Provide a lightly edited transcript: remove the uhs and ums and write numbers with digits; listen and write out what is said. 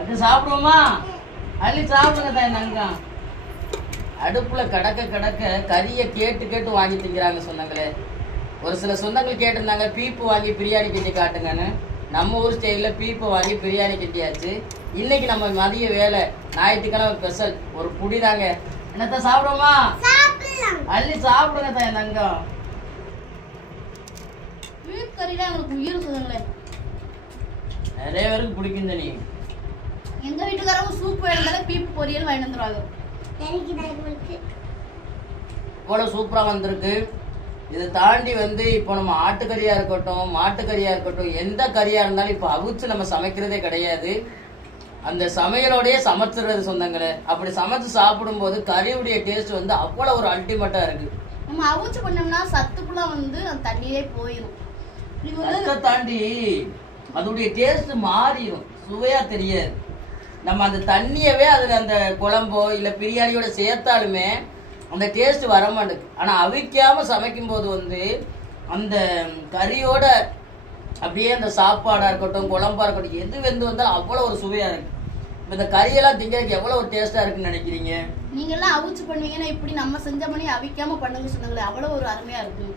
அது சாப்பிடுவோமா? அள்ளி சாப்பிடுங்க தான் என்னங்க. அடுப்புல கடக்க கடக்க கறியை கேட்டு கேட்டு வாங்கி திங்கிறாங்க சொன்னாங்களே. ஒரு சில சொந்தங்கள் கேட்டிருந்தாங்க பீப்பு வாங்கி பிரியாணி கிண்டி காட்டுங்கன்னு. நம்ம ஊர் ஸ்டைலில் பீப்பு வாங்கி பிரியாணி கிண்டியாச்சு. இன்னைக்கு நம்ம மதிய வேலை ஞாயிற்றுக்கிழமை ஸ்பெஷல் ஒரு புடி தாங்க. என்னத்த சாப்பிடுவோமா? அள்ளி சாப்பிடுங்க தான் என்னங்க. பீப் கறிலாம் எனக்கு உயிர் சொன்னாங்களே. நிறைய பேருக்கு பிடிக்கும் தனி. எங்க வீட்டுக்காரங்க சூப் வேணும்னால பீப் பொரியல் வாங்கி வந்துருவாங்க. இவ்வளோ சூப்பராக வந்திருக்கு. இதை தாண்டி இப்போ நம்ம ஆட்டுக்கறியாக இருக்கட்டும் மாட்டுக்கறியாக இருக்கட்டும் எந்த கறியாக இருந்தாலும் இப்போ அவிச்சு நம்ம சமைக்கிறதே கிடையாது. அந்த சமையலோடையே சமைச்சிடுறது சொந்தங்களே. அப்படி சமைச்சு சாப்பிடும்போது கறியுடைய டேஸ்ட் அவ்வளோ ஒரு அல்டிமேட்டாக இருக்குது. நம்ம அவிச்சு பண்ணோம்னா சத்துக்குள்ள அந்த தண்ணியே போயிடும். அதை தாண்டி அதோடைய டேஸ்ட் மாறிடும், சுவையாக தெரியாது. நம்ம அந்த தண்ணியவே அதில் அந்த குழம்போ இல்லை பிரியாணியோட சேர்த்தாலுமே அந்த டேஸ்ட் வர மாட்டேங்குது. ஆனால் அவிக்காமல் சமைக்கும்போது அந்த கறியோட அப்படியே அந்த சாப்பாடாக இருக்கட்டும் குழம்பாக இருக்கட்டும் எது வெந்து வந்தாலும் அவ்வளோ ஒரு சுவையாக இருக்குது. இப்போ இந்த கறியெல்லாம் திங்கிறதுக்கு எவ்வளோ ஒரு டேஸ்ட்டாக இருக்குன்னு நினைக்கிறீங்க? நீங்கள்லாம் அவிச்சு பண்ணுவீங்கன்னா இப்படி நம்ம செஞ்ச பண்ணி அவிக்காமல் பண்ணுங்க சொன்னாங்களே, அவ்வளோ ஒரு அருமையாக இருக்கும்.